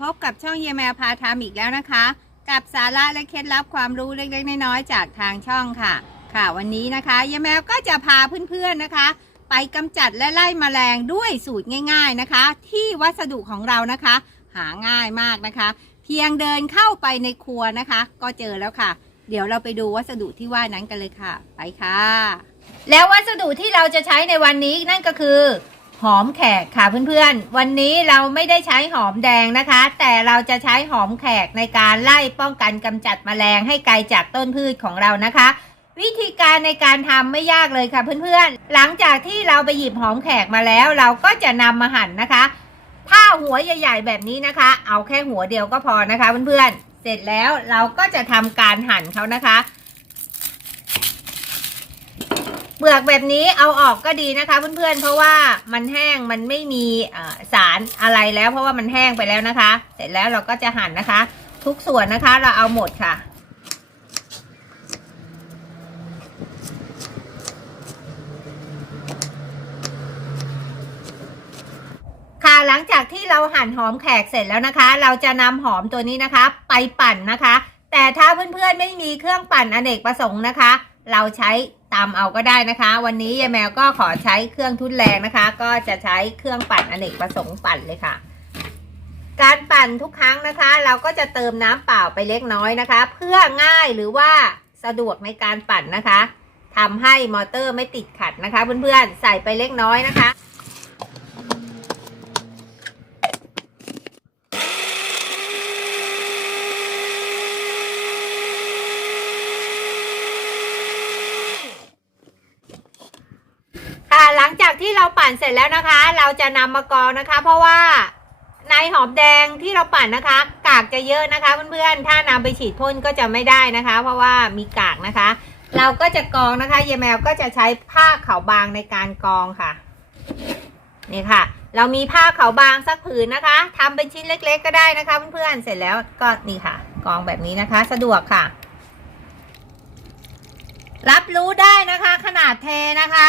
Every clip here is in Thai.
พบกับช่องเฮียแมวพาทำอีกแล้วนะคะ กับสาระและเคล็ดลับความรู้เล็กๆน้อยๆจากทางช่องค่ะ ค่ะวันนี้นะคะเฮียแมวก็จะพาเพื่อนๆนะคะ ไปกำจัดและไล่แมลงด้วยสูตรง่าย ๆนะคะ ที่วัสดุของเรานะคะ หาง่ายมากนะคะ เพียงเดินเข้าไปในครัวนะคะ ก็เจอแล้วค่ะ เดี๋ยวเราไปดูวัสดุที่ว่านั้นกันเลยค่ะ ไปค่ะ แล้ววัสดุที่เราจะใช้ในวันนี้นั่นก็คือ หอมแขกค่ะเพื่อนๆ วันนี้เราไม่ได้ใช้หอมแดงนะคะ แต่เราจะใช้หอมแขกในการไล่ป้องกันกำจัดแมลงให้ไกลจากต้นพืชของเรานะคะ วิธีการในการทำไม่ยากเลยค่ะเพื่อนๆ หลังจากที่เราไปหยิบหอมแขกมาแล้ว เราก็จะนำมาหั่นนะคะ ถ้าหัวใหญ่ ๆ แบบนี้นะคะ เอาแค่หัวเดียวก็พอนะคะเพื่อนๆ เสร็จแล้วเราก็จะทำการหั่นเขานะคะ เปลือกแบบนี้เอาออกก็ดีนะคะเพื่อนๆเพราะว่ามันแห้งมันไม่มีสารอะไรแล้ว เพราะว่ามันแห้งไปแล้วนะคะ เสร็จแล้วเราก็จะหั่นนะคะ ทุกส่วนนะคะเราเอาหมดค่ะค่ะหลังจากที่เราหั่นหอมแขกเสร็จแล้วนะคะ เราจะนำหอมตัวนี้นะคะ ไปปั่นนะคะ แต่ถ้าเพื่อนๆไม่มีเครื่องปั่นอเนกประสงค์นะคะ เราใช้ ตามเอาก็ได้นะคะ วันนี้ยายแมวก็ขอใช้เครื่องทุนแรงนะคะ ก็จะใช้เครื่องปั่นอเนกประสงค์ปั่นเลยค่ะ การปั่นทุกครั้งนะคะ เราก็จะเติมน้ำเปล่าไปเล็กน้อยนะคะ เพื่อง่ายหรือว่าสะดวกในการปั่นนะคะทำให้มอเตอร์ไม่ติดขัดนะคะ เพื่อนๆใส่ไปเล็กน้อยนะคะ งจากที่เราปั่นเสร็จแล้วนะคะ เราจะนำมากรองนะคะ เพราะว่าในหอมแดงที่เราปั่นนะคะ กากจะเยอะนะคะเพื่อนๆ ถ้านำไปฉีดพ่นก็จะไม่ได้นะคะ เพราะว่ามีกากนะคะ เราก็จะกรองนะคะเยายแมวก็จะใช้ผ้าขาวบางในการกรองค่ะ นี่ค่ะ เรามีผ้าขาวบางสักผืนนะคะทำเป็นชิ้นเล็ก ๆ ก็ได้นะคะเพื่อนๆ เสร็จแล้วก็นี่ค่ะกรองแบบนี้นะคะ สะดวกค่ะ รับรู้ได้นะคะ ขนาดเทนะคะ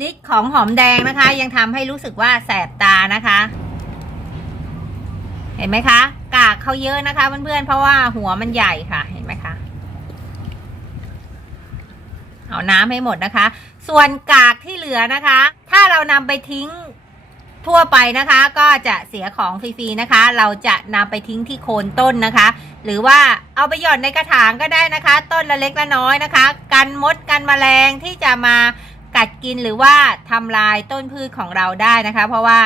ลิตรของหอมแดงนะคะ ยังทำให้รู้สึกว่าแสบตานะคะ เห็นไหมคะ กากเขาเยอะนะคะเพื่อนๆเพราะว่าหัวมันใหญ่ค่ะ เห็นไหมคะเอาน้ำให้หมดนะคะ ส่วนกากที่เหลือนะคะ ถ้าเรานำไปทิ้งทั่วไปนะคะ ก็จะเสียของฟรีๆนะคะ เราจะนำไปทิ้งที่โคนต้นนะคะ หรือว่าเอาไปหย่อนในกระถางก็ได้นะคะ ต้นละเล็กละน้อยนะคะ กันมดกันแมลงที่จะมา กัดกินหรือว่าทำลายต้นพืชของเราได้นะคะ เพราะว่า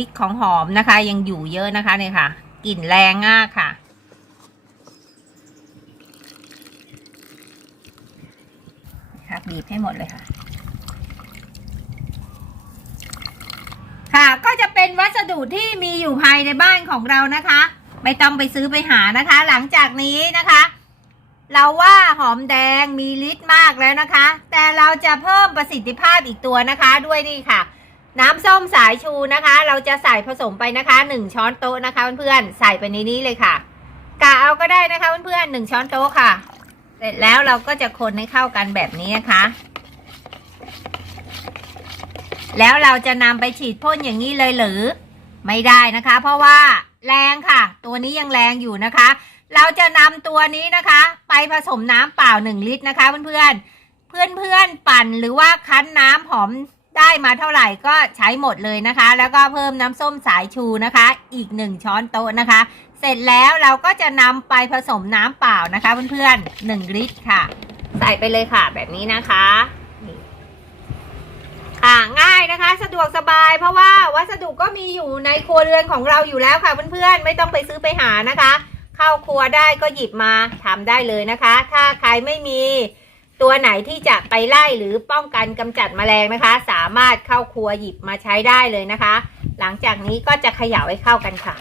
ฤทธิ์ของหอมนะคะยังอยู่เยอะนะคะเนี่ยค่ะกลิ่นแรงมากค่ะครับบีบให้หมดเลยค่ะ ค่ะก็จะเป็นวัสดุที่มีอยู่ภายในบ้านของเรานะคะ ไม่ต้องไปซื้อไปหานะคะ หลังจากนี้นะคะ เราว่าหอมแดงมีฤทธิ์มากแล้วนะคะ แต่เราจะเพิ่มประสิทธิภาพอีกตัวนะคะด้วยนี่ค่ะ น้ำส้มสายชูนะคะ เราจะใส่ผสมไปนะคะหนึ่งช้อนโต๊ะนะคะเพื่อนๆใส่ไปในนี้เลยค่ะกะเอาก็ได้นะคะเพื่อนๆหนึ่งช้อนโต๊ะค่ะ เสร็จแล้วเราก็จะคนให้เข้ากันแบบนี้นะคะ แล้วเราจะนำไปฉีดพ่นอย่างนี้เลยหรือ ไม่ได้นะคะ เพราะว่าแรงค่ะ ตัวนี้ยังแรงอยู่นะคะ เราจะนำตัวนี้นะคะ ไปผสมน้ำเปล่าหนึ่งลิตรนะคะ เพื่อนๆ เพื่อนๆ ปั่นหรือว่าคั้นน้ำหอมได้มาเท่าไหร่ก็ใช้หมดเลยนะคะ แล้วก็เพิ่มน้ำส้มสายชูนะคะ อีกหนึ่งช้อนโต๊ะนะคะ เสร็จแล้วเราก็จะนำไปผสมน้ำเปล่านะคะ เพื่อนๆหนึ่งลิตรค่ะ ใส่ไปเลยค่ะแบบนี้นะคะนี่ค่ะง่ายนะคะ สะดวกสบาย เพราะว่าวัสดุก็มีอยู่ในครัวเรือนของเราอยู่แล้วค่ะเพื่อนๆ ไม่ต้องไปซื้อไปหานะคะ เข้าครัวได้ก็หยิบมาทำได้เลยนะคะ ถ้าใครไม่มีตัวไหนที่จะไปไล่หรือป้องกันกำจัดแมลงนะคะ สามารถเข้าครัวหยิบมาใช้ได้เลยนะคะ หลังจากนี้ก็จะเขย่าให้เข้ากันค่ะ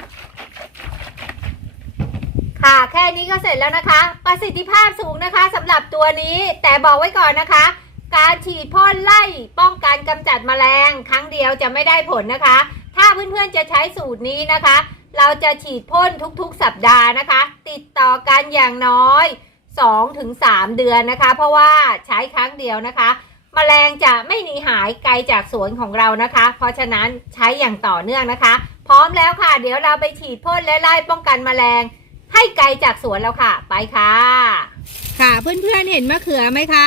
ค่ะแค่นี้ก็เสร็จแล้วนะคะ ประสิทธิภาพสูงนะคะสำหรับตัวนี้แต่บอกไว้ก่อนนะคะ การฉีดพ่นไล่ป้องกันกำจัดแมลง ครั้งเดียวจะไม่ได้ผลนะคะ ถ้าเพื่อนๆจะใช้สูตรนี้นะคะ เราจะฉีดพ่นทุกๆสัปดาห์นะคะ ติดต่อกันอย่างน้อย 2-3 เดือนนะคะ เพราะว่าใช้ครั้งเดียวนะคะแมลงจะไม่หนีหายไกลจากสวนของเรานะคะ เพราะฉะนั้นใช้อย่างต่อเนื่องนะคะ พร้อมแล้วค่ะ เดี๋ยวเราไปฉีดพ่นและไล่ป้องกันแมลง ให้ไกลจากสวนแล้วค่ะ ไปค่ะ ค่ะเพื่อนๆเห็นมะเขือไหมคะ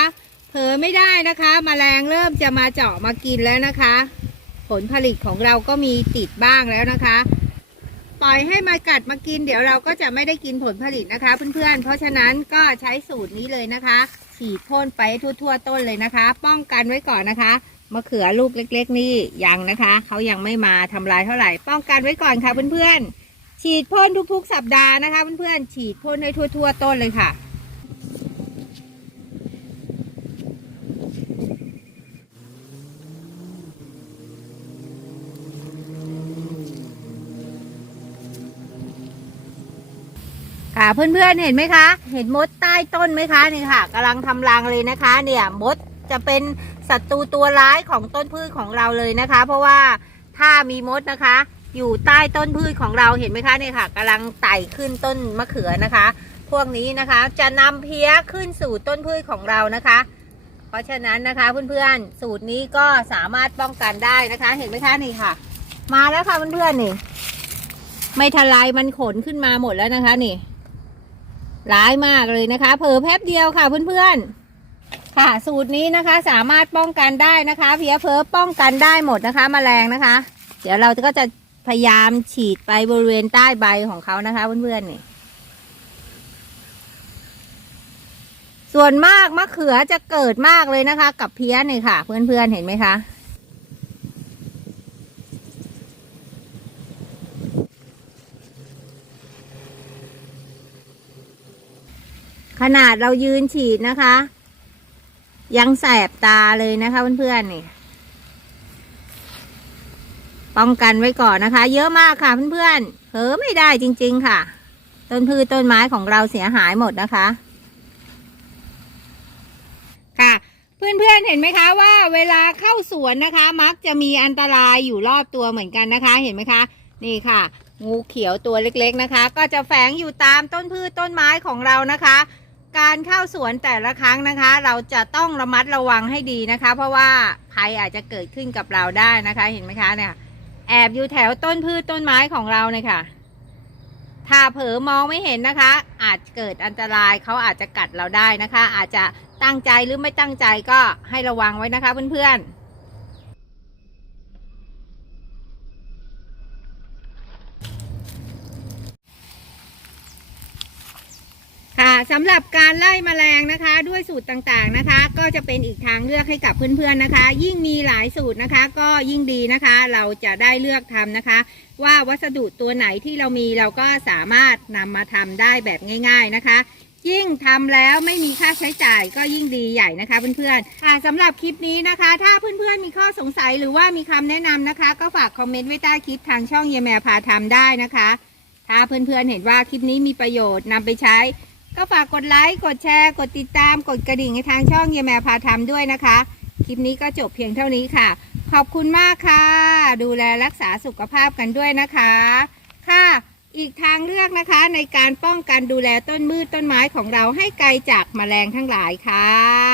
เผลอไม่ได้นะคะมแมลงเริ่มจะมาเจาะมากินแล้วนะคะ ผลผลิตของเราก็มีติดบ้างแล้วนะคะ ปล่อยให้มากัดมากิน เดี๋ยวเราก็จะไม่ได้กินผลผลิตนะคะ เพื่อนๆ เพราะฉะนั้นก็ใช้สูตรนี้เลยนะคะ ฉีดพ่นไปทั่วๆ ต้นเลยนะคะ ป้องกันไว้ก่อนนะคะมะเขือลูกเล็ก ๆ นี่ยังนะคะเขายังไม่มาทำลายเท่าไหร่ ป้องกันไว้ก่อนค่ะเพื่อนๆฉีดพ่นทุกๆ สัปดาห์นะคะเพื่อนๆฉีดพ่นให้ทั่วๆ ต้นเลยค่ะ ค่ะเพื่อนๆเห็นไหมคะ เห็นมดใต้ต้นไหมคะนี่ค่ะกำลังทำรังเลยนะคะ เนี่ยมดจะเป็นศัตรูตัวร้ายของต้นพืชของเราเลยนะคะ เพราะว่าถ้ามีมดนะคะ อยู่ใต้ต้นพืชของเราเห็นไหมคะเนี่ยค่ะกำลังไต่ขึ้นต้นมะเขือนะคะ พวกนี้นะคะจะนำเพี้ยขึ้นสู่ต้นพืชของเรานะคะ เพราะฉะนั้นนะคะเพื่อนๆสูตรนี้ก็สามารถป้องกันได้นะคะ เห็นไหมคะนี่ค่ะ มาแล้วค่ะเพื่อนๆนี่ ไม่ทลายมันขนขึ้นมาหมดแล้วนะคะนี่ ร้ายมากเลยนะคะ เผลอแป๊บเดียวค่ะเพื่อนๆ ค่ะ สูตรนี้นะคะสามารถป้องกันได้นะคะเพียเพ้อป้องกันได้หมดนะคะแมลงนะคะ เดี๋ยวเราก็จะพยายามฉีดไปบริเวณใต้ใบของเขานะคะเพื่อนๆนี่ส่วนมากมะเขือจะเกิดมากเลยนะคะ กับเพี้ยนี่ค่ะ เพื่อนๆเห็นไหมคะ ขนาดเรายืนฉีดนะคะ ยังแสบตาเลยนะคะเพื่อนๆนี่ป้องกันไว้ก่อนนะคะ เยอะมากค่ะเพื่อนๆเผลอไม่ได้จริง ๆ ค่ะ ต้นพืชต้นไม้ของเราเสียหายหมดนะคะ ค่ะเพื่อนๆเห็นไหมคะว่าเวลาเข้าสวนนะคะ มักจะมีอันตรายอยู่รอบตัวเหมือนกันนะคะ เห็นไหมคะ นี่ค่ะ งูเขียวตัวเล็กๆนะคะ ก็จะแฝงอยู่ตามต้นพืชต้นไม้ของเรานะคะ การเข้าสวนแต่ละครั้งนะคะ เราจะต้องระมัดระวังให้ดีนะคะ เพราะว่าภัยอาจจะเกิดขึ้นกับเราได้นะคะ เห็นไหมคะเนี่ย แอบอยู่แถวต้นพืชต้นไม้ของเราเนี่ยค่ะ ถ้าเผลอมองไม่เห็นนะคะ อาจเกิดอันตรายเขาอาจจะกัดเราได้นะคะ อาจจะตั้งใจหรือไม่ตั้งใจก็ให้ระวังไว้นะคะเพื่อนๆ สำหรับการไล่แมลงนะคะ ด้วยสูตรต่างๆนะคะ ก็จะเป็นอีกทางเลือกให้กับเพื่อนๆนะคะ ยิ่งมีหลายสูตรนะคะ ก็ยิ่งดีนะคะ เราจะได้เลือกทำนะคะ ว่าวัสดุตัวไหนที่เรามีเราก็สามารถนำมาทำได้แบบง่าย ๆนะคะยิ่งทำแล้วไม่มีค่าใช้จ่ายก็ยิ่งดีใหญ่นะคะเพื่อนๆค่ะสำหรับคลิปนี้นะคะ ถ้าเพื่อนๆมีข้อสงสัยหรือว่ามีคำแนะนำนะคะ ก็ฝากคอมเมนต์ไว้ใต้คลิปทางช่องเยแมพาทำได้นะคะ ถ้าเพื่อนๆเห็นว่าคลิปนี้มีประโยชน์นำไปใช้ ก็ฝากกดไลค์ กดแชร์ กดติดตาม กดกระดิ่งในทางช่องเยแมพาทำด้วยนะคะ คลิปนี้ก็จบเพียงเท่านี้ค่ะ ขอบคุณมากค่ะ ดูแลรักษาสุขภาพกันด้วยนะคะ ค่ะ อีกทางเลือกนะคะในการป้องกันดูแลต้นมืดต้นไม้ของเราให้ไกลจากแมลงทั้งหลายค่ะ